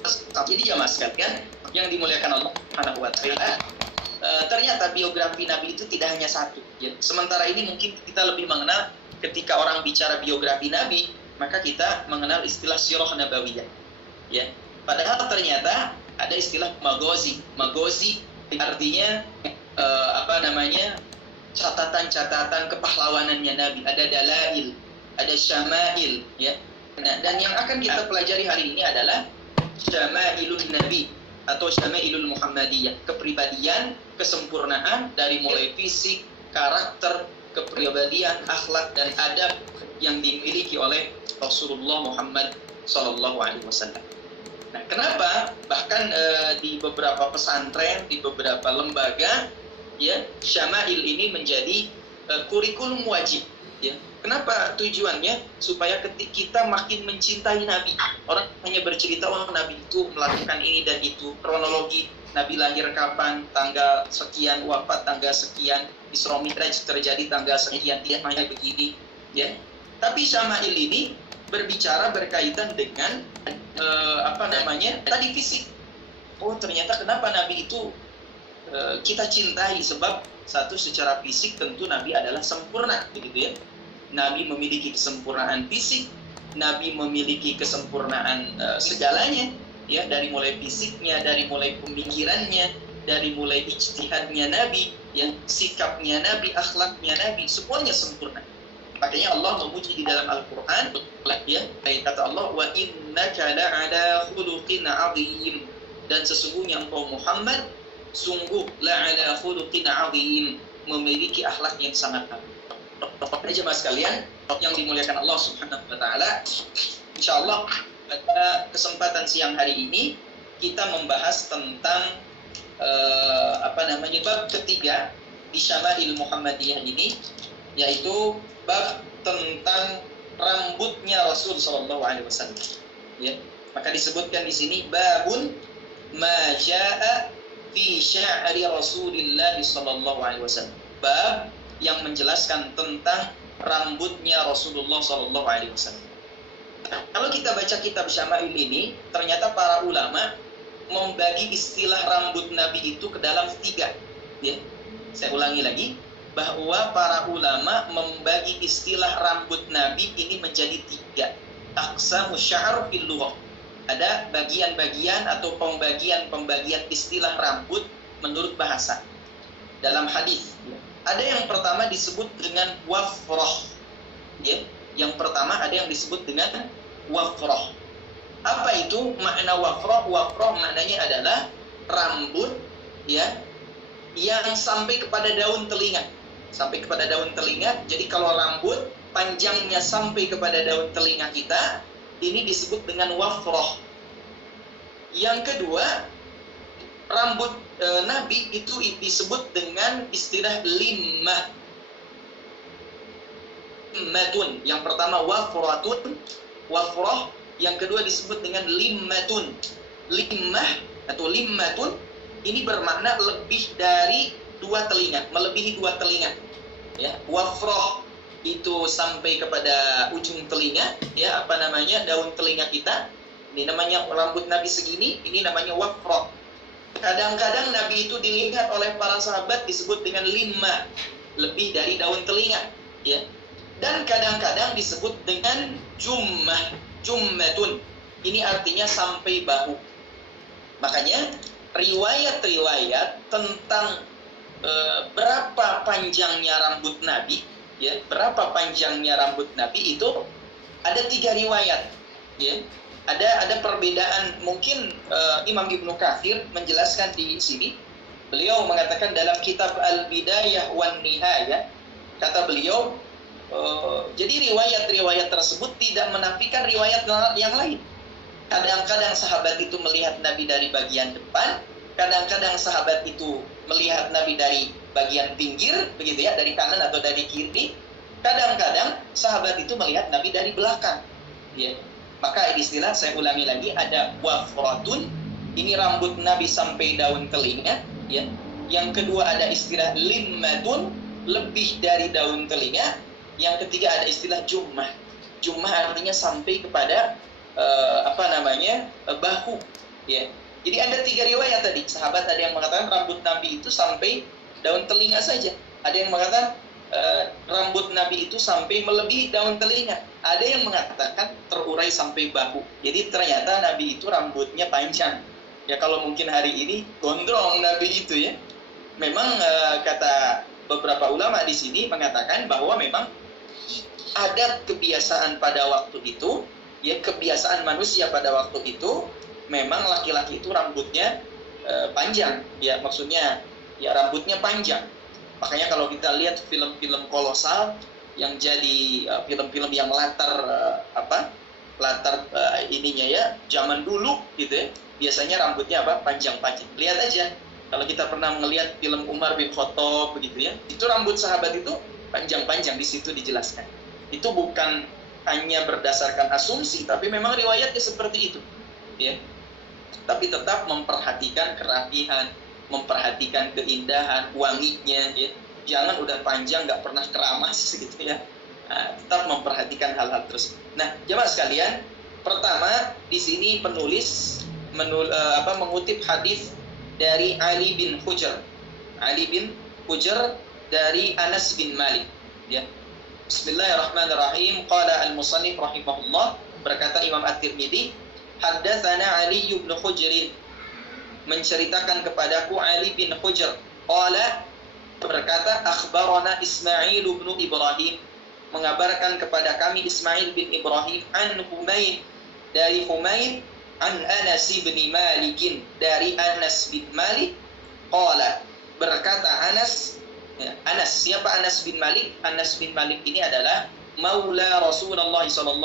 Jadi ya mas sekalian yang dimuliakan Allah Subhanahu wa taala, ternyata biografi Nabi itu tidak hanya satu ya. Sementara ini mungkin kita lebih mengenal ketika orang bicara biografi Nabi, maka kita mengenal istilah sirah nabawiyah ya. Padahal ternyata ada istilah magozi. Magozi artinya catatan-catatan kepahlawanannya Nabi. Ada dalail, ada syama'il ya. Nah, dan yang akan kita pelajari hari ini adalah syama'ilun Nabi atau syama'ilul Muhammadiyah, kepribadian, kesempurnaan dari mulai fisik, karakter, kepribadian, akhlak dan adab yang dimiliki oleh Rasulullah Muhammad SAW. Nah, kenapa bahkan di beberapa pesantren, di beberapa lembaga ya, syama'il ini menjadi kurikulum wajib ya. Kenapa tujuannya? Supaya kita makin mencintai Nabi. Orang hanya bercerita, oh Nabi itu melakukan ini dan itu, kronologi Nabi lahir kapan, tanggal sekian, wafat tanggal sekian, Isra Mi'raj terjadi tanggal sekian, dia hanya begini ya. Tapi syama'il ini berbicara berkaitan dengan tadi fisik. Oh ternyata kenapa Nabi itu kita cintai, sebab satu, secara fisik tentu Nabi adalah sempurna begitu ya. Nabi memiliki kesempurnaan fisik, Nabi memiliki kesempurnaan segalanya ya, dari mulai fisiknya, dari mulai pemikirannya, dari mulai ijtihadnya Nabi ya, sikapnya Nabi, akhlaknya Nabi, semuanya sempurna. Makanya Allah memuji di dalam Al-Qur'an ya, kata Allah, wa innaka la'ala khuluqin 'adzim, dan sesungguhnya engkau Muhammad sungguh la'ala khuluqin 'adzim, memiliki akhlak yang sangat agung. Jemaah sekalian yang dimuliakan Allah Subhanahu wa taala, insyaallah pada kesempatan siang hari ini kita membahas tentang bab ketiga di Syama'il Muhammadiyah ini, yaitu bab tentang rambutnya Rasul sallallahu alaihi wasallam. Ya, maka disebutkan di sini babun ma jaa fi sya'ri Rasulillah sallallahu alaihi wasallam. Bab yang menjelaskan tentang rambutnya Rasulullah sallallahu alaihi wasallam. Kalau kita baca kitab Syama'il ini, ternyata para ulama membagi istilah rambut Nabi itu ke dalam 3. Ya. Saya ulangi lagi, bahwa para ulama membagi istilah rambut Nabi ini menjadi 3. Aqsamu sya'ar fil lughah. Ada bagian-bagian atau pembagian istilah rambut menurut bahasa dalam hadis. Ada yang pertama disebut dengan wafroh. Ya, yang pertama ada yang disebut dengan wafroh. Apa itu makna wafroh? Wafroh maknanya adalah rambut ya yang sampai kepada daun telinga. Sampai kepada daun telinga. Jadi kalau rambut panjangnya sampai kepada daun telinga kita, ini disebut dengan wafroh. Yang kedua, rambut Nabi itu disebut dengan istilah limmatun. Yang pertama wafratun, wafroh. Yang kedua disebut dengan limmatun. Limmah atau limmatun ini bermakna lebih dari 2 telinga, melebihi 2 telinga. Ya, wafroh itu sampai kepada ujung telinga, ya daun telinga kita. Ini namanya rambut Nabi segini, ini namanya wafroh. Kadang-kadang Nabi itu dilihat oleh para sahabat disebut dengan limmah, lebih dari daun telinga, ya. Dan kadang-kadang disebut dengan jummatun. Ini artinya sampai bahu. Makanya riwayat-riwayat tentang berapa panjangnya rambut Nabi, ya, berapa panjangnya rambut Nabi itu ada 3 riwayat, ya. Ada perbedaan. Mungkin Imam Ibnu Katsir menjelaskan di sini. Beliau mengatakan dalam kitab Al-Bidayah wan Nihayah, kata beliau, jadi riwayat-riwayat tersebut tidak menafikan riwayat yang lain. Kadang-kadang sahabat itu melihat Nabi dari bagian depan, kadang-kadang sahabat itu melihat Nabi dari bagian pinggir, begitu ya, dari kanan atau dari kiri. Kadang-kadang sahabat itu melihat Nabi dari belakang, ya. Maka istilah, saya ulangi lagi, ada wafratun, ini rambut Nabi sampai daun telinga, ya. Yang kedua ada istilah limmatun, lebih dari daun telinga. Yang ketiga ada istilah jummah. Jummah artinya sampai kepada bahu. Ya. Jadi ada 3 riwayat tadi. Sahabat ada yang mengatakan rambut Nabi itu sampai daun telinga saja. Ada yang mengatakan rambut Nabi itu sampai melebihi daun telinga. Ada yang mengatakan terurai sampai bahu. Jadi ternyata Nabi itu rambutnya panjang. Ya kalau mungkin hari ini gondrong Nabi itu ya. Memang kata beberapa ulama di sini mengatakan bahwa memang ada kebiasaan pada waktu itu, ya kebiasaan manusia pada waktu itu, memang laki-laki itu rambutnya panjang, ya maksudnya ya rambutnya panjang. Makanya kalau kita lihat film-film kolosal yang jadi film-film yang latar ininya ya zaman dulu gitu ya, biasanya rambutnya panjang-panjang. Lihat aja kalau kita pernah melihat film Umar bin Khattab begitu ya, itu rambut sahabat itu panjang-panjang, di situ dijelaskan. Itu bukan hanya berdasarkan asumsi, tapi memang riwayatnya seperti itu, ya. Tapi tetap memperhatikan kerapihan, memperhatikan keindahan, wanginya, ya. Jangan udah panjang nggak pernah keramas, gitu ya. Nah, tetap memperhatikan hal-hal tersebut. Nah, jemaah sekalian, pertama di sini penulis mengutip hadis dari Ali bin Hujr. Ali bin Hujr dari Anas bin Malik, ya. Bismillahirrahmanirrahim. Qala al-musannif rahimahullah, berkata Imam At-Tirmidzi, haddatsana Ali bin Hujr, menceritakan kepadaku Ali bin Hujr. Qala, berkata, akhbarana Ismail bin Ibrahim, mengabarkan kepada kami Ismail bin Ibrahim, an Humaid, dari Humaid, an Anas bin Malik, dari Anas bin Malik. Qala, berkata Anas, ya, Anas, siapa Anas bin Malik? Anas bin Malik ini adalah maula Rasulullah SAW,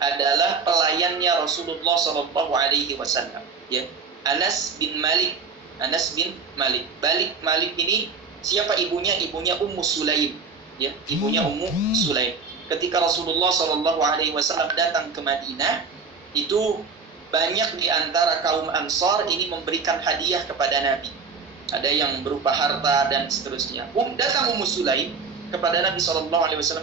adalah pelayannya Rasulullah SAW, ya. Anas bin Malik, Anas bin Malik. Malik ini siapa ibunya? Ibunya Ummu Sulaim, ya, ibunya Ummu Sulaim. Ketika Rasulullah SAW datang ke Madinah, itu banyak di antara kaum Ansar ini memberikan hadiah kepada Nabi. Ada yang berupa harta dan seterusnya. Datang Ummu Sulaim kepada Nabi SAW,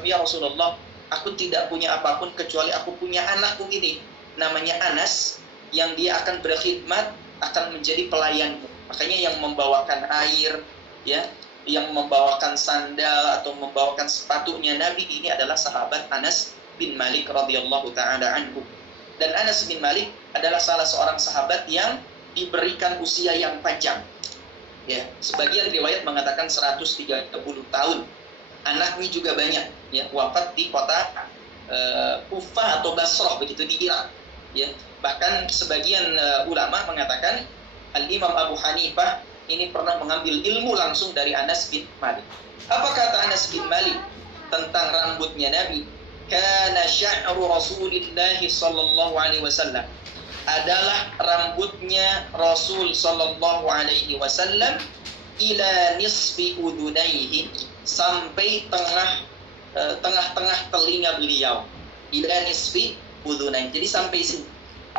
ya Rasulullah, aku tidak punya apapun kecuali aku punya anakku ini, namanya Anas, yang dia akan berkhidmat, akan menjadi pelayanmu. Makanya yang membawakan air, ya, yang membawakan sandal atau membawakan sepatunya Nabi ini adalah sahabat Anas bin Malik radhiyallahu taala anhu. Dan Anas bin Malik adalah salah seorang sahabat yang diberikan usia yang panjang. Ya, sebagian riwayat mengatakan 130 tahun. Anaknya juga banyak, ya, wafat di kota Kufah atau Basrah begitu di Irak, ya. Bahkan sebagian ulama mengatakan Al-Imam Abu Hanifah ini pernah mengambil ilmu langsung dari Anas bin Malik. Apa kata Anas bin Malik tentang rambutnya Nabi? Kana sya'ru Rasulillah sallallahu alaihi wasallam, adalah rambutnya Rasul sallallahu alaihi wasallam ila nisfi udunaihi, sampai tengah-tengah telinga beliau. Ila nisfi udunaihi, jadi sampai sini.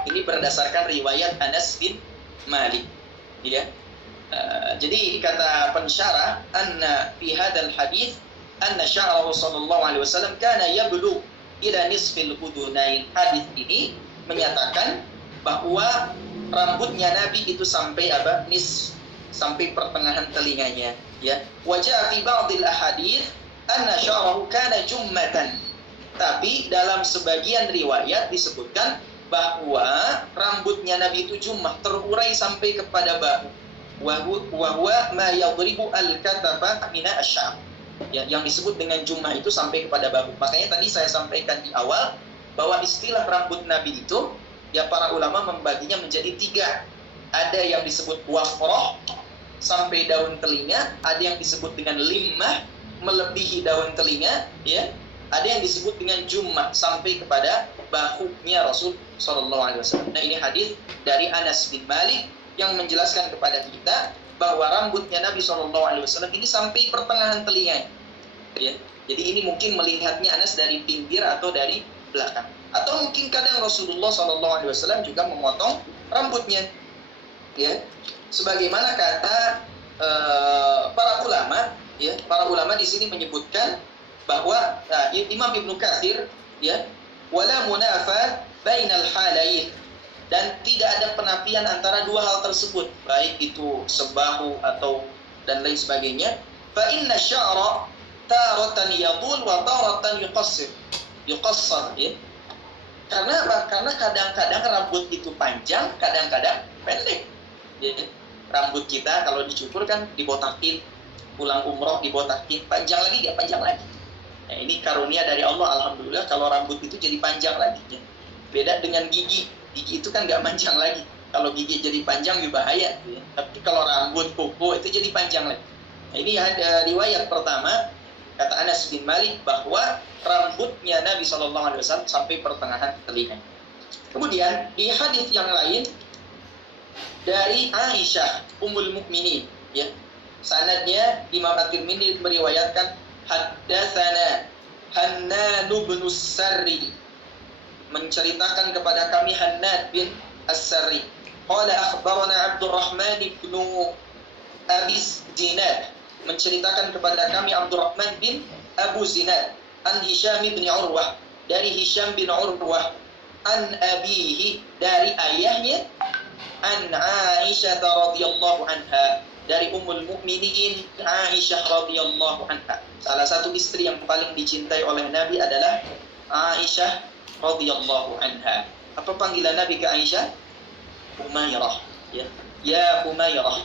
Ini berdasarkan riwayat Anas bin Malik, ya. Jadi kata pensyarah, anna fi hadzal hadits anna sya'ra sallallahu alaihi wasallam kana yablu ila nisfil udunain. Hadis ini menyatakan bahwa rambutnya Nabi itu sampai sampai pertengahan telinganya, ya. Wajah fi ba'dil ahadits anna sya'rahu kana jummatan. Tapi dalam sebagian riwayat disebutkan bahwa rambutnya Nabi itu jummah, terurai sampai kepada bahu. Wa huwa ma yadribu al-kataba min asy-sya'b. Ya, yang disebut dengan jummah itu sampai kepada bahu. Makanya tadi saya sampaikan di awal bahwa istilah rambut Nabi itu, ya, para ulama membaginya menjadi 3. Ada yang disebut wafroh, sampai daun telinga. Ada yang disebut dengan limmah, melebihi daun telinga, ya. Ada yang disebut dengan jummah, sampai kepada bahunya Rasul SAW. Nah, ini hadis dari Anas bin Malik yang menjelaskan kepada kita bahwa rambutnya Nabi SAW ini sampai pertengahan telinga, ya. Jadi ini mungkin melihatnya Anas dari pinggir atau dari belakang. Atau mungkin kadang Rasulullah SAW juga memotong rambutnya, ya. Sebagaimana kata para ulama, ya, para ulama di sini menyebutkan bahwa Imam Ibnu Katsir, ya, wala munafat bainal halain, dan tidak ada penapian antara dua hal tersebut, baik itu sebahu atau dan lain sebagainya. Fa inna sya'ra taratan yadul wa taratan yuqassar, ya. Karena apa? Karena kadang-kadang rambut itu panjang, kadang-kadang pendek. Ya. Rambut kita kalau dicukur kan dibotakin, pulang umroh dibotakin, panjang lagi nggak panjang lagi. Nah, ini karunia dari Allah, alhamdulillah kalau rambut itu jadi panjang lagi. Ya. Beda dengan gigi itu kan nggak panjang lagi. Kalau gigi jadi panjang ya bahaya. Ya. Tapi kalau rambut kuku itu jadi panjang lagi. Nah, ini ada riwayat pertama, kata Anas bin Malik bahwa rambutnya Nabi SAW sampai pertengahan telinga. Kemudian di hadis yang lain dari Aisyah Ummul Mukminin, ya, sanadnya Imam At-Tirmidzi meriwayatkan haddatsana Hannan bin Sarri, menceritakan kepada kami Hannad bin As-Sarri. Qala akhbarana Abdurrahman bin Abi Zinad, menceritakan kepada kami Abdurrahman bin Abu Zinad an Hisham bin Urwah, dari Hisham bin Urwah, an abihi, dari ayahnya, an Aisyah radhiyallahu anha, dari Ummul Mukminin Aisyah radhiyallahu anha. Salah satu istri yang paling dicintai oleh Nabi adalah Aisyah radhiyallahu anha. Apa panggilan Nabi ke Aisyah? Humairah, ya. Ya Humairah.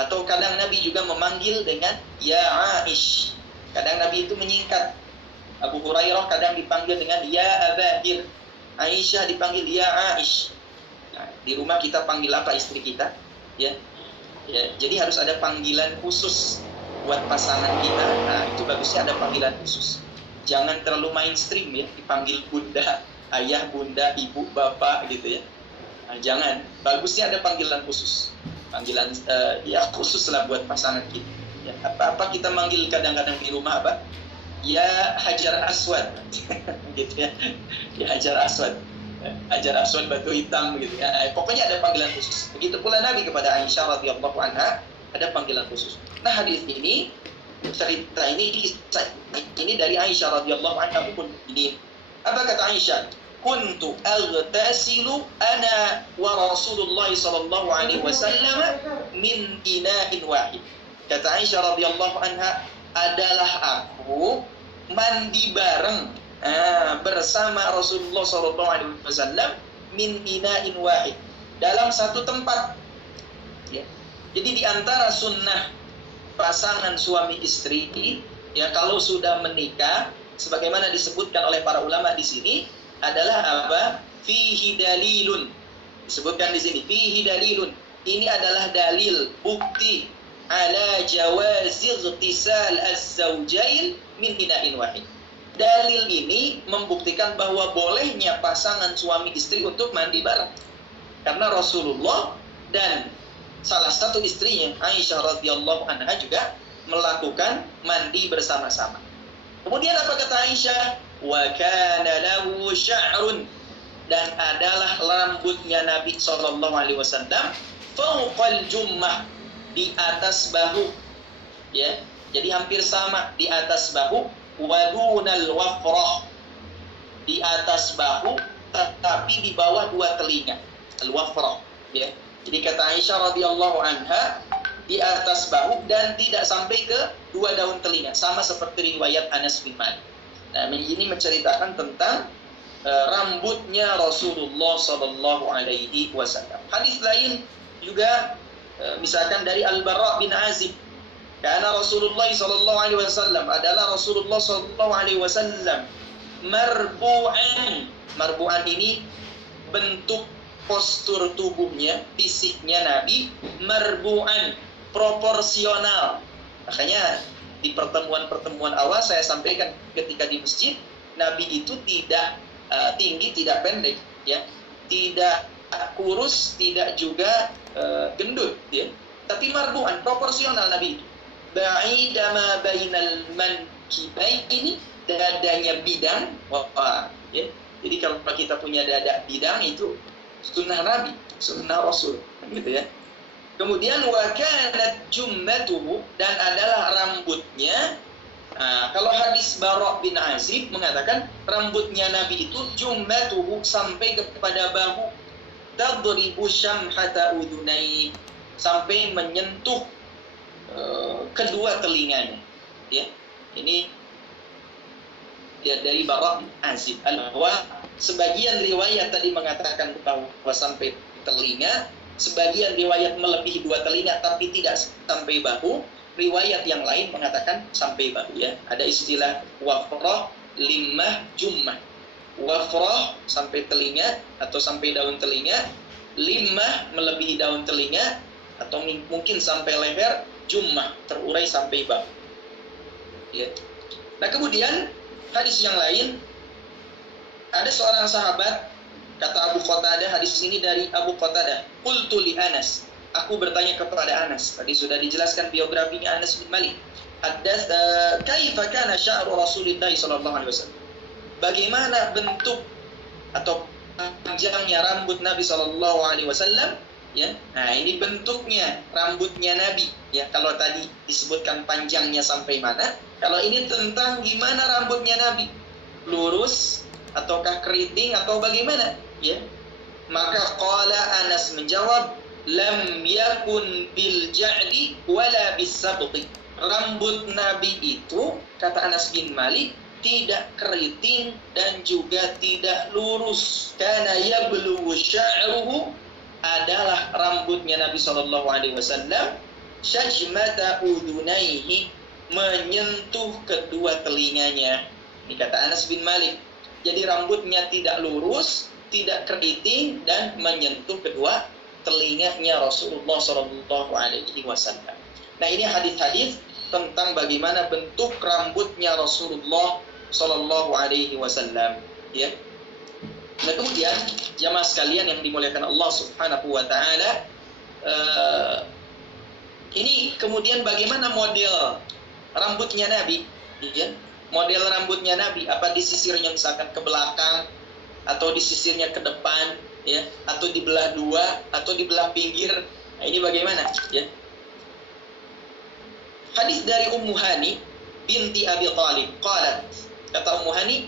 Atau kadang Nabi juga memanggil dengan ya Aish. Kadang Nabi itu menyingkat. Abu Hurairah kadang dipanggil dengan ya Abahir. Aisyah dipanggil ya Aish. Nah, di rumah kita panggil apa istri kita? Ya. Ya, jadi harus ada panggilan khusus buat pasangan kita. Nah, itu bagusnya ada panggilan khusus. Jangan terlalu mainstream, ya, dipanggil bunda, ayah, bunda, ibu, bapak gitu, ya. Nah, jangan. Bagusnya ada panggilan khusus. Panggilan ya khusus lah buat pasangan kita. Ya, apa kita manggil kadang-kadang di rumah apa? Ya Hajar Aswad, gitu ya. Ya Hajar Aswad, Hajar Aswad batu hitam, gitu ya. Pokoknya ada panggilan khusus. Begitu pula Nabi kepada Aisyah radhiyallahu anha ada panggilan khusus. Nah, hadis ini, cerita ini dari Aisyah radhiyallahu anha pun ini. Apa kata Aisyah? Kuntu aghtasilu ana wa Rasulullah sallallahu alaihi wasallam min ina'in wahid. Kata Aisyah radhiyallahu anha, adalah aku mandi bareng bersama Rasulullah sallallahu alaihi wasallam min ina'in wahid, dalam satu tempat. Ya. Jadi di antara sunnah pasangan suami istri, ya, kalau sudah menikah, sebagaimana disebutkan oleh para ulama di sini, adalah apa? Fihi dalilun. Disebutkan di sini fihi dalilun. Ini adalah dalil, bukti ala jawazi ightisal az-zawjain min ina'in wahid. Dalil ini membuktikan bahwa bolehnya pasangan suami istri untuk mandi bareng. Karena Rasulullah dan salah satu istrinya Aisyah radhiyallahu anha juga melakukan mandi bersama-sama. Kemudian apa kata Aisyah? Wa kana lahu sya'run, dan adalah rambutnya Nabi sallallahu alaihi wasallam fawqal jummah, di atas bahu, ya. Jadi hampir sama, di atas bahu, wa dunal wafrah, di atas bahu tetapi di bawah dua telinga, al-wafrah, ya. Jadi kata Aisyah radhiyallahu anha, di atas bahu dan tidak sampai ke dua daun telinga, sama seperti riwayat Anas bin Malik. Nah, ini menceritakan tentang rambutnya Rasulullah sallallahu alaihi wasallam. Hadis lain juga misalkan dari Al-Bara bin Azib, karena Rasulullah sallallahu alaihi wasallam, adalah Rasulullah sallallahu alaihi wasallam marbu'an. Marbu'an ini bentuk postur tubuhnya, fisiknya Nabi marbu'an, proporsional. Makanya di pertemuan-pertemuan awal saya sampaikan ketika di masjid, Nabi itu tidak tinggi, tidak pendek, ya, tidak kurus, tidak juga gendut, ya, tapi marbu'an, proporsional Nabi itu. Ba'ida ma bainal mankibaini, dadanya bidang, ya. Jadi kalau kita punya dada bidang itu sunnah Nabi, sunnah Rasul, gitu ya. Kemudian wa kanat jummatuhu, dan adalah rambutnya. Nah, kalau hadis Bara bin Azib mengatakan rambutnya Nabi itu jummatuhu, sampai kepada bahu, tadribu syamhata udunai, sampai menyentuh kedua telinganya. Ya, ini dari Bara' bin Azib. Bahwa sebagian riwayat tadi mengatakan bahwa sampai telinga, sebagian riwayat melebihi dua telinga tapi tidak sampai bahu. Riwayat yang lain mengatakan sampai bahu. Ya, ada istilah wafrah, limmah, jummah. Wafrah sampai telinga atau sampai daun telinga, limmah melebihi daun telinga atau mungkin sampai leher, jummah terurai sampai bahu. Ya. Nah, kemudian hadis yang lain, ada seorang sahabat, kata Abu Qatadah, hadis ini dari Abu Qatadah, qultu li Anas, aku bertanya kepada Anas. Tadi sudah dijelaskan biografinya Anas bin Malik. Kaifa kana sya'ru Rasulillah sallallahu alaihi wasallam, bagaimana bentuk atau panjangnya rambut Nabi sallallahu alaihi wasallam? Ya, nah ini bentuknya rambutnya Nabi. Ya, kalau tadi disebutkan panjangnya sampai mana, kalau ini tentang gimana rambutnya Nabi, lurus ataukah keriting atau bagaimana? Ya, maka qala Anas menjawab, lam yakun bil ja'li wala bis sabti. Rambut Nabi itu, kata Anas bin Malik, tidak keriting dan juga tidak lurus. Kana yablughu sya'ruhu, adalah rambutnya Nabi sallallahu alaihi wasallam, syajmata udunaihi, menyentuh kedua telinganya. Ini kata Anas bin Malik. Jadi rambutnya tidak lurus, tidak keriting dan menyentuh kedua telinganya Rasulullah sallallahu alaihi wasallam. Nah, ini hadis-hadis tentang bagaimana bentuk rambutnya Rasulullah sallallahu alaihi wasallam, ya. Nah, kemudian jamaah sekalian yang dimuliakan Allah Subhanahu wa taala, ini kemudian bagaimana model rambutnya Nabi, ya? Model rambutnya Nabi, apa disisirnya misalkan ke belakang atau disisirnya ke depan, ya, atau dibelah dua atau dibelah pinggir. Nah, ini bagaimana, ya? Hadis dari Ummu Hani binti Abi Thalib, qalat, kata Ummu Hani,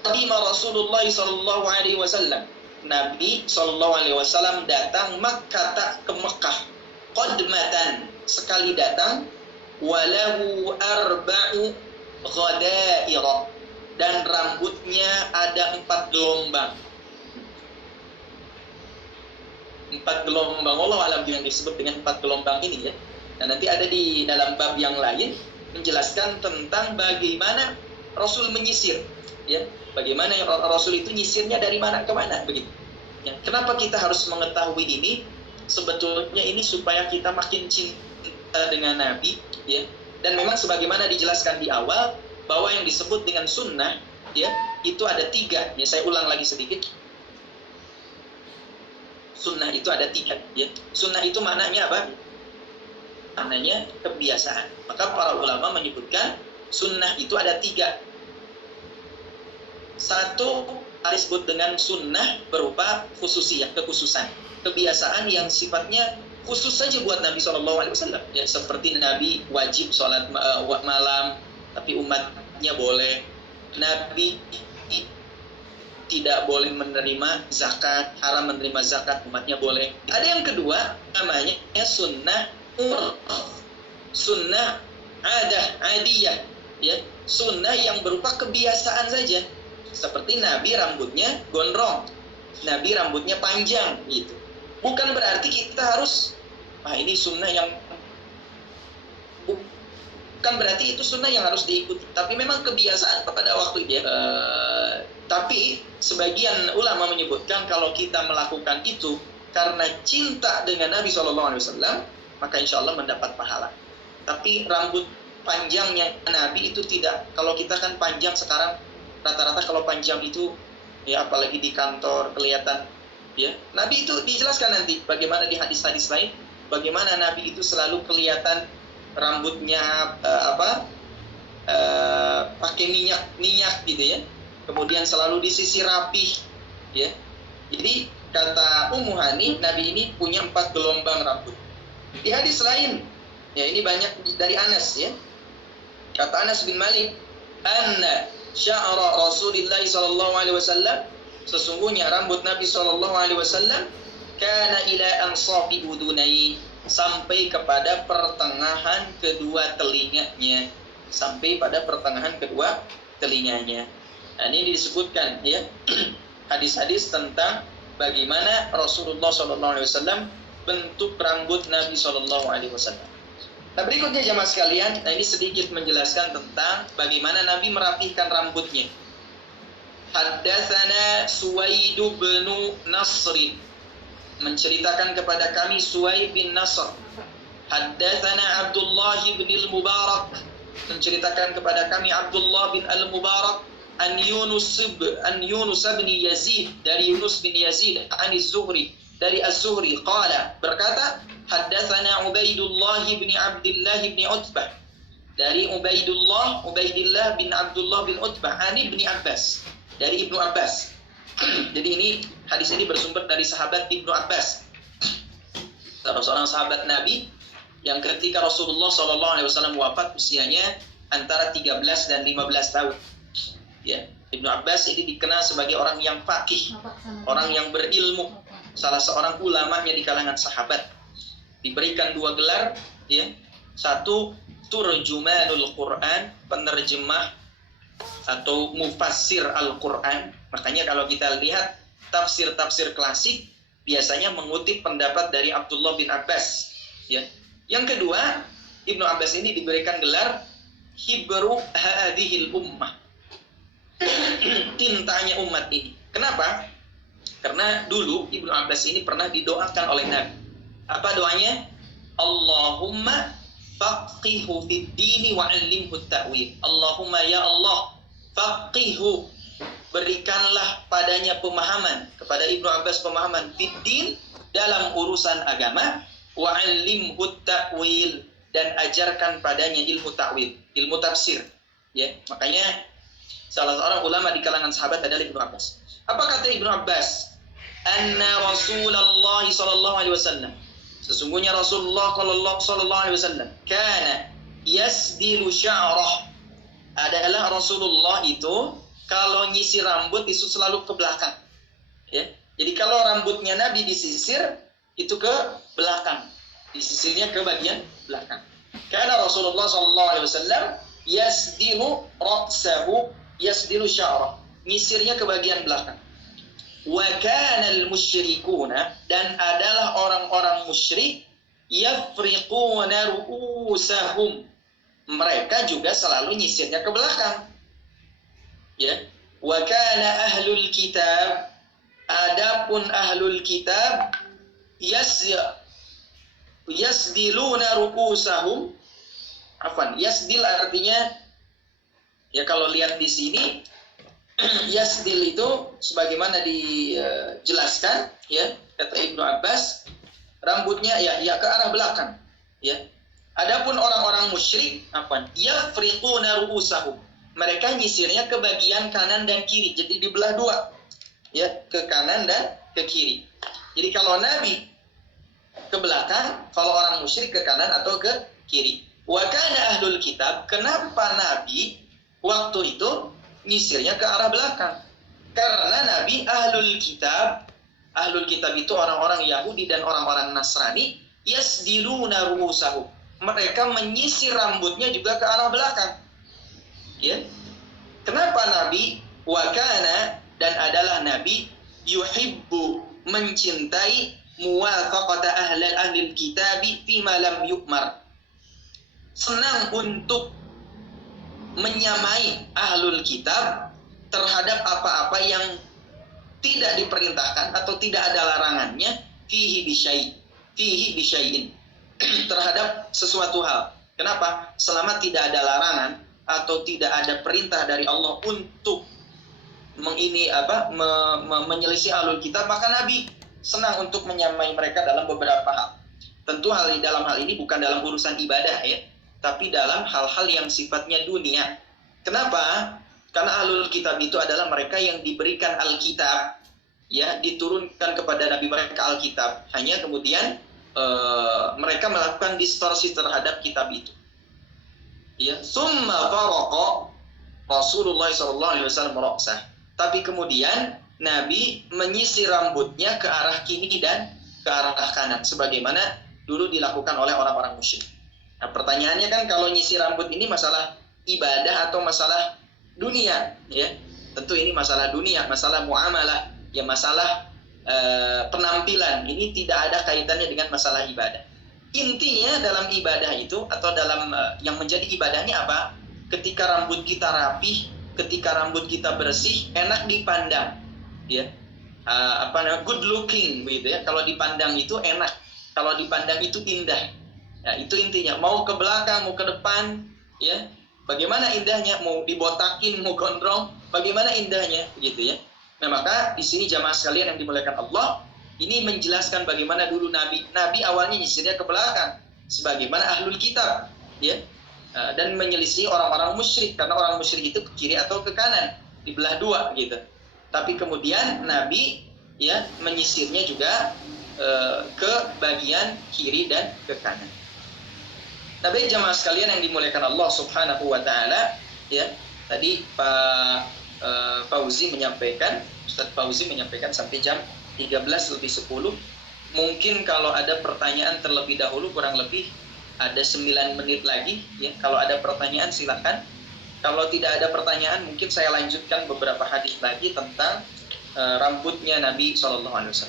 qadima Rasulullah sallallahu alaihi wasallam, Nabi sallallahu alaihi wasallam datang Makkah, ke Mekah, qadmatan, sekali datang, walahu arba'u ghadaira, dan rambutnya ada 4 gelombang. 4 gelombang, Allah alam yang disebut dengan 4 gelombang ini, ya. Nah, nanti ada di dalam bab yang lain menjelaskan tentang bagaimana Rasul menyisir, ya, bagaimana yang Rasul itu nyisirnya dari mana ke mana, begitu. Ya, kenapa kita harus mengetahui ini? Sebetulnya ini supaya kita makin cinta dengan Nabi, ya. Dan memang sebagaimana dijelaskan di awal bahwa yang disebut dengan sunnah, ya, itu ada 3. Ya, saya ulang lagi sedikit. Sunnah itu ada 3. Ya. Sunnah itu maknanya apa? Maknanya kebiasaan. Maka para ulama menyebutkan sunnah itu ada 3. Satu disebut dengan sunnah berupa khususiyah, kekhususan, kebiasaan yang sifatnya khusus saja buat Nabi SAW. Ya, seperti Nabi wajib sholat malam, tapi umatnya boleh. Nabi tidak boleh menerima zakat, haram menerima zakat, umatnya boleh. Ada yang kedua, namanya sunnah sunnah adiyah, ya, sunnah yang berupa kebiasaan saja. Seperti Nabi rambutnya gondrong, Nabi rambutnya panjang, gitu. Bukan berarti kita harus, ini sunnah yang, bukan berarti itu sunnah yang harus diikuti, tapi memang kebiasaan pada waktu itu, ya. Tapi sebagian ulama menyebutkan kalau kita melakukan itu karena cinta dengan Nabi SAW, maka insya Allah mendapat pahala. Tapi rambut panjangnya Nabi itu tidak. Kalau kita kan panjang sekarang, rata-rata kalau panjang itu, ya, apalagi di kantor kelihatan, ya. Nabi itu dijelaskan nanti bagaimana di hadis-hadis lain, bagaimana Nabi itu selalu kelihatan rambutnya pakai minyak gitu, ya. Kemudian selalu disisir rapih, ya. Jadi kata Ummu Hani, Nabi ini punya 4 gelombang rambut. Di hadis lain, ya, ini banyak dari Anas, ya. Kata Anas bin Malik, anna sya'ra Rasulillah sallallahu alaihi wasallam sesungguhnya rambut Nabi Shallallahu Alaihi Wasallam kana ila ansafi udunai, sampai kepada pertengahan kedua telinganya, sampai pada pertengahan kedua telinganya. Nah, ini disebutkan ya hadis-hadis tentang bagaimana Rasulullah Shallallahu Alaihi Wasallam bentuk rambut Nabi Shallallahu Alaihi Wasallam. Nah, berikutnya jemaah sekalian, nah ini sedikit menjelaskan tentang bagaimana Nabi merapihkan rambutnya. Haddatsana Suwaid bin Nasr, menceritakan kepada kami Suwaid bin Nasr. Haddatsana Abdullah bin al-Mubarak, menceritakan kepada kami Abdullah bin al-Mubarak an Yunus bin Yazid, dari Yunus bin Yazid, an Az-Zuhri, dari Az-Zuhri qala, berkata haddatsana Ubaidullah bin Abdullah bin Utbah, dari Ubaidillah bin Abdullah bin Utbah an Ibni Abbas, dari Ibnu Abbas. Jadi ini hadis ini bersumber dari sahabat Ibnu Abbas, salah seorang sahabat Nabi yang ketika Rasulullah SAW wafat usianya antara 13 dan 15 tahun. Ya, Ibnu Abbas ini dikenal sebagai orang yang faqih, orang yang berilmu, salah seorang ulamanya di kalangan sahabat. Diberikan dua gelar, ya. Satu, turjumanul Quran, penerjemah atau mufassir Al-Quran. Makanya kalau kita lihat tafsir-tafsir klasik biasanya mengutip pendapat dari Abdullah bin Abbas, ya. Yang kedua, Ibnu Abbas ini diberikan gelar hibru hadhil ummah, tintanya umat ini. Kenapa? Karena dulu Ibnu Abbas ini pernah didoakan oleh Nabi. Apa doanya? Allahumma faqihhu fid dini wa 'allimhu ta'wil. Allahumma ya Allah, faqihhu, berikanlah padanya pemahaman, kepada Ibnu Abbas pemahaman fid din, dalam urusan agama, wa 'allimhu ta'wil, dan ajarkan padanya ilmu ta'wil, ilmu tafsir. Ya, makanya salah seorang ulama di kalangan sahabat adalah Ibnu Abbas. Apa kata Ibnu Abbas? Anna Rasulullah sallallahu alaihi wasallam, sesungguhnya Rasulullah sallallahu alaihi wasallam kana yasdilu sya'rah, adalah Rasulullah itu kalau nyisir rambut itu selalu ke belakang. Ya. Jadi kalau rambutnya Nabi disisir itu ke belakang, disisirnya ke bagian belakang. Karena Rasulullah sallallahu alaihi wasallam yasdilu ra'sahu, yasdilu sya'rah, nyisirnya ke bagian belakang. Wa kana al-musyrikuna, dan adalah orang-orang musyrik, yafriquna ru'usahum, mereka juga selalu nyisirnya ke belakang. Ya. Wa kana ahlul kitab, adapun ahlul kitab, yasdiluna ru'usahum, yasdil artinya, ya kalau lihat di sini yasdil itu sebagaimana dijelaskan, ya, kata Ibnu Abbas, rambutnya ya ke arah belakang, ya. Adapun orang-orang musyrik, yafriquna ru'usahum, mereka nyisirnya ke bagian kanan dan kiri, jadi dibelah dua, ya, ke kanan dan ke kiri. Jadi kalau Nabi ke belakang, kalau orang musyrik ke kanan atau ke kiri. Wa kana ahlul kitab, kenapa Nabi waktu itu nyisirnya ke arah belakang? Karena Nabi ahlul kitab itu orang-orang Yahudi dan orang-orang Nasrani, yasdiluna ru'usahum, mereka menyisir rambutnya juga ke arah belakang. Ya. Kenapa Nabi wa kana, dan adalah Nabi yuhibbu, mencintai muwafaqata ahlil kitabi fima lam yu'mar, senang untuk menyamai ahlul kitab terhadap apa-apa yang tidak diperintahkan atau tidak ada larangannya, fihi bisyai'in, terhadap sesuatu hal. Kenapa? Selama tidak ada larangan atau tidak ada perintah dari Allah untuk menyelisih ahlul kitab, maka Nabi senang untuk menyamai mereka dalam beberapa hal. Tentu dalam hal ini bukan dalam urusan ibadah, ya, tapi dalam hal-hal yang sifatnya dunia. Kenapa? Karena ahlul kitab itu adalah mereka yang diberikan Alkitab, ya, diturunkan kepada Nabi mereka Alkitab. Hanya kemudian mereka melakukan distorsi terhadap kitab itu. Ya, summa faraqa Rasulullah sallallahu alaihi wasallam ra'sah. Tapi kemudian Nabi menyisir rambutnya ke arah kiri dan ke arah kanan, sebagaimana dulu dilakukan oleh orang-orang musyrik. Nah, pertanyaannya kan, kalau nyisir rambut ini masalah ibadah atau masalah dunia? Ya, tentu ini masalah dunia, masalah muamalah, ya masalah penampilan. Ini tidak ada kaitannya dengan masalah ibadah. Intinya dalam ibadah itu, atau dalam yang menjadi ibadahnya apa? Ketika rambut kita rapih, ketika rambut kita bersih, enak dipandang, ya, good looking, begitu ya. Kalau dipandang itu enak, kalau dipandang itu indah. Ya, itu intinya. Mau ke belakang, mau ke depan, ya, bagaimana indahnya? Mau dibotakin, mau gondrong, bagaimana indahnya, gitu ya. Nah, maka di sini jamaah sekalian yang dimuliakan Allah, ini menjelaskan bagaimana dulu Nabi awalnya nyisirnya ke belakang, sebagaimana ahlul kitab, ya, dan menyelisih orang-orang musyrik, karena orang musyrik itu ke kiri atau ke kanan, dibelah dua, gitu. Tapi kemudian Nabi, ya, menyisirnya juga ke bagian kiri dan ke kanan. Nah, baik jamaah sekalian yang dimuliakan Allah Subhanahu wa taala, ya. Tadi Pak Fauzi menyampaikan, Ustadz Fauzi menyampaikan sampai jam 13:10. Mungkin kalau ada pertanyaan terlebih dahulu, kurang lebih ada 9 menit lagi, ya. Kalau ada pertanyaan silakan. Kalau tidak ada pertanyaan, mungkin saya lanjutkan beberapa hadis lagi tentang rambutnya Nabi SAW.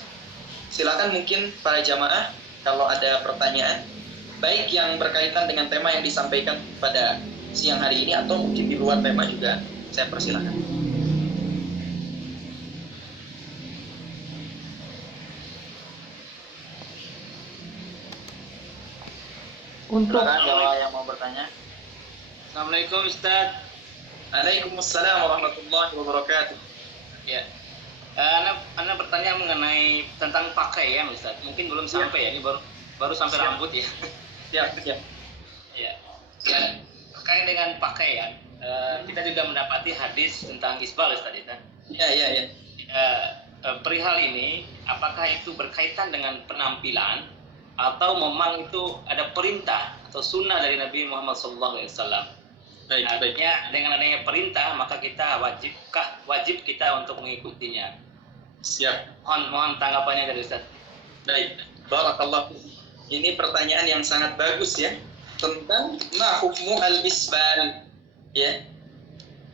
Silakan mungkin para jamaah kalau ada pertanyaan, baik yang berkaitan dengan tema yang disampaikan pada siang hari ini atau mungkin di luar tema juga, saya persilakan. Untuk Silakan yang mau bertanya. Assalamualaikum Ustaz. Waalaikumsalam warahmatullahi wabarakatuh. Ya, Anda bertanya mengenai tentang pakaian Ustaz. Mungkin belum sampai ya, ini baru sampai Siap. rambut ya. Siap. Ya, terkait dengan pakaian, kita juga mendapati hadis tentang isbal Ustaz ya. Ya. Perihal ini, apakah itu berkaitan dengan penampilan atau memang itu ada perintah atau sunnah dari Nabi Muhammad SAW? Baik. Artinya dengan adanya perintah, maka kita wajib kita untuk mengikutinya. Siap. Mohon tanggapannya dari Ustaz. Baik. Barakallah. Ini pertanyaan yang sangat bagus ya, tentang ma hukmu al-isbal. Ya.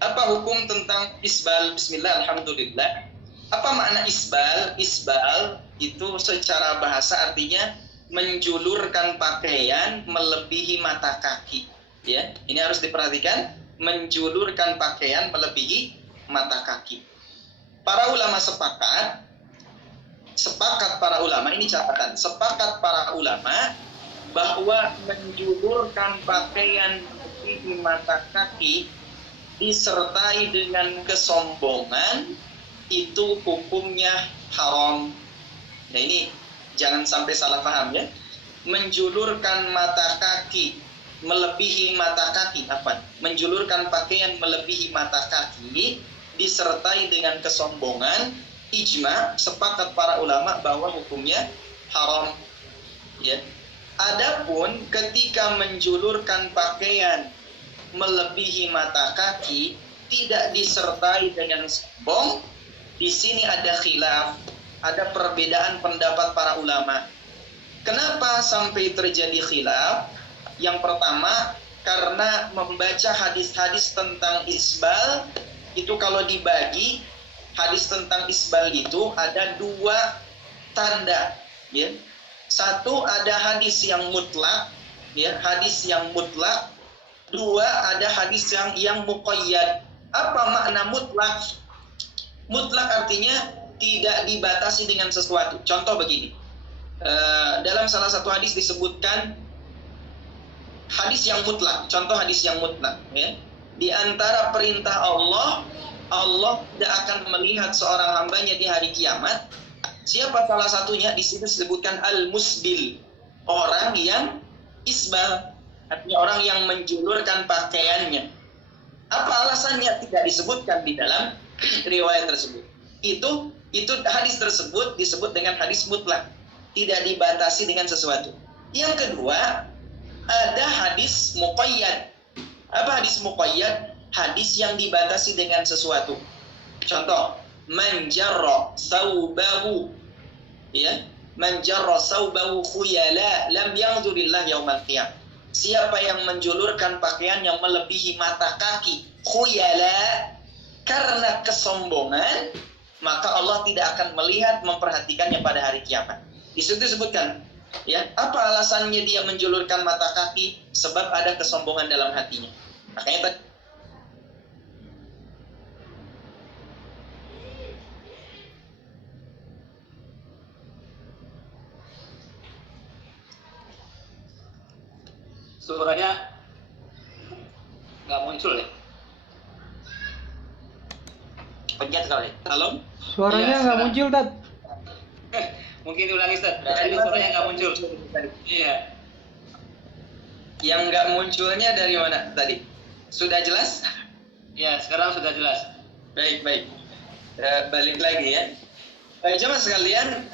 Apa hukum tentang isbal? Bismillah, alhamdulillah. Apa makna isbal? Isbal itu secara bahasa artinya menjulurkan pakaian melebihi mata kaki. Ya, ini harus diperhatikan, menjulurkan pakaian melebihi mata kaki. Para ulama sepakat para ulama, ini catatan, sepakat para ulama bahwa menjulurkan pakaian melebihi mata kaki disertai dengan kesombongan itu hukumnya haram. Nah, ini jangan sampai salah paham ya. Menjulurkan mata kaki melebihi mata kaki, menjulurkan pakaian melebihi mata kaki disertai dengan kesombongan, ijma, sepakat para ulama bahwa hukumnya haram. Ya. Adapun ketika menjulurkan pakaian melebihi mata kaki tidak disertai dengan sombong, di sini ada khilaf, ada perbedaan pendapat para ulama. Kenapa sampai terjadi khilaf? Yang pertama, karena membaca hadis-hadis tentang isbal itu, kalau dibagi hadis tentang isbal itu ada dua tanda, ya. Satu, ada hadis yang mutlak, ya, hadis yang mutlak. Dua, ada hadis yang muqayyad. Apa makna mutlak? Mutlak artinya tidak dibatasi dengan sesuatu. Contoh begini, dalam salah satu hadis disebutkan hadis yang mutlak. Contoh hadis yang mutlak, ya. Di antara perintah Allah tidak akan melihat seorang hambanya di hari kiamat. Siapa salah satunya? Di sini disebutkan al-musbil, orang yang isbal, artinya orang yang menjulurkan pakaiannya. Apa alasannya? Tidak disebutkan di dalam riwayat tersebut. Itu hadis tersebut disebut dengan hadis mutlak, tidak dibatasi dengan sesuatu. Yang kedua, ada hadis muqayyad. Apa hadis muqayyad? Hadis yang dibatasi dengan sesuatu. Contoh, man jarra saubahu, ya, man jarra saubahu khuyala lam yanzurillah yaumal qiyamah. Siapa yang menjulurkan pakaian yang melebihi mata kaki khuyala karena kesombongan, maka Allah tidak akan melihat, memperhatikannya pada hari kiamat. Di situ disebutkan, ya, apa alasannya dia menjulurkan mata kaki? Sebab ada kesombongan dalam hatinya. Makanya suaranya nggak muncul ya? pencet kali. Halo? Suaranya Iya, nggak sekarang. muncul, Tad. Mungkin diulangi, Ustaz. Tadi suaranya nggak muncul. Iya. Yang nggak munculnya dari mana tadi? Sudah jelas? Ya, sekarang sudah jelas. Baik, baik. Balik lagi ya. Jemaah sekalian,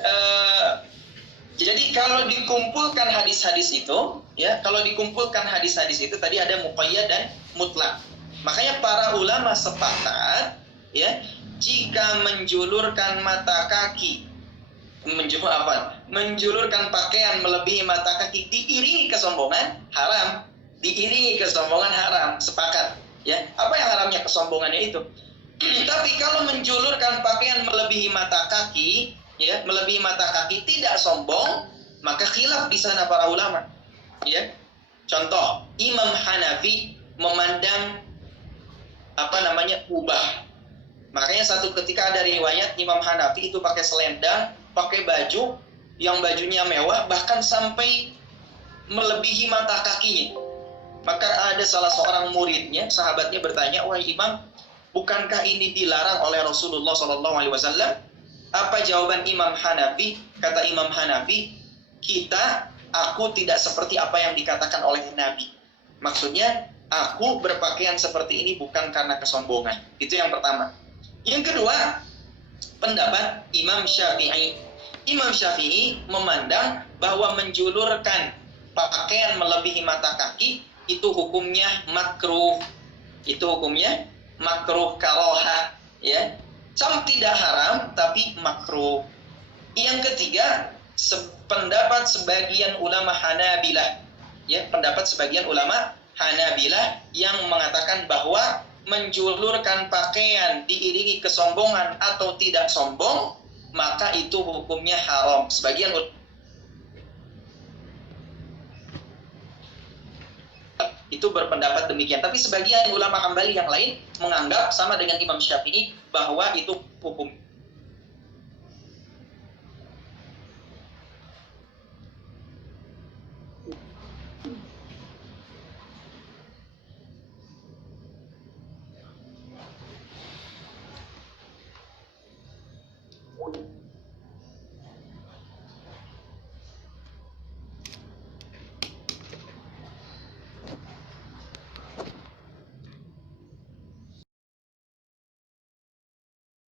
jadi kalau dikumpulkan hadis-hadis itu, ya, kalau dikumpulkan hadis-hadis itu tadi ada muqayyad dan mutlak. Makanya para ulama sepakat, ya, jika menjulurkan mata kaki, menjulurkan pakaian melebihi mata kaki diiringi kesombongan, haram. Diiringi kesombongan haram, sepakat. Ya, apa yang haramnya kesombongannya itu? Tapi kalau menjulurkan pakaian melebihi mata kaki, ya, melebihi mata kaki tidak sombong, maka khilaf di sana para ulama. Ya. Contoh, Imam Hanafi memandang ubah. Makanya satu ketika ada riwayat Imam Hanafi itu pakai selendang, pakai baju yang bajunya mewah, bahkan sampai melebihi mata kakinya. Maka ada salah seorang muridnya, sahabatnya bertanya, "Wahai Imam, bukankah ini dilarang oleh Rasulullah SAW?" Apa jawaban Imam Hanafi? Kata Imam Hanafi, aku tidak seperti apa yang dikatakan oleh Nabi. Maksudnya, aku berpakaian seperti ini bukan karena kesombongan. Itu yang pertama. Yang kedua, pendapat Imam Syafi'i. Imam Syafi'i memandang bahwa menjulurkan pakaian melebihi mata kaki itu hukumnya makruh. Itu hukumnya makruh karoha, ya. Tidak haram tapi makruh. Yang ketiga, pendapat sebagian ulama Hanabilah, ya, pendapat sebagian ulama Hanabilah yang mengatakan bahwa menjulurkan pakaian diiringi kesombongan atau tidak sombong, maka itu hukumnya haram. Sebagian itu berpendapat demikian. Tapi sebagian ulama Hambali yang lain menganggap sama dengan Imam Syafi'i bahwa itu hukum.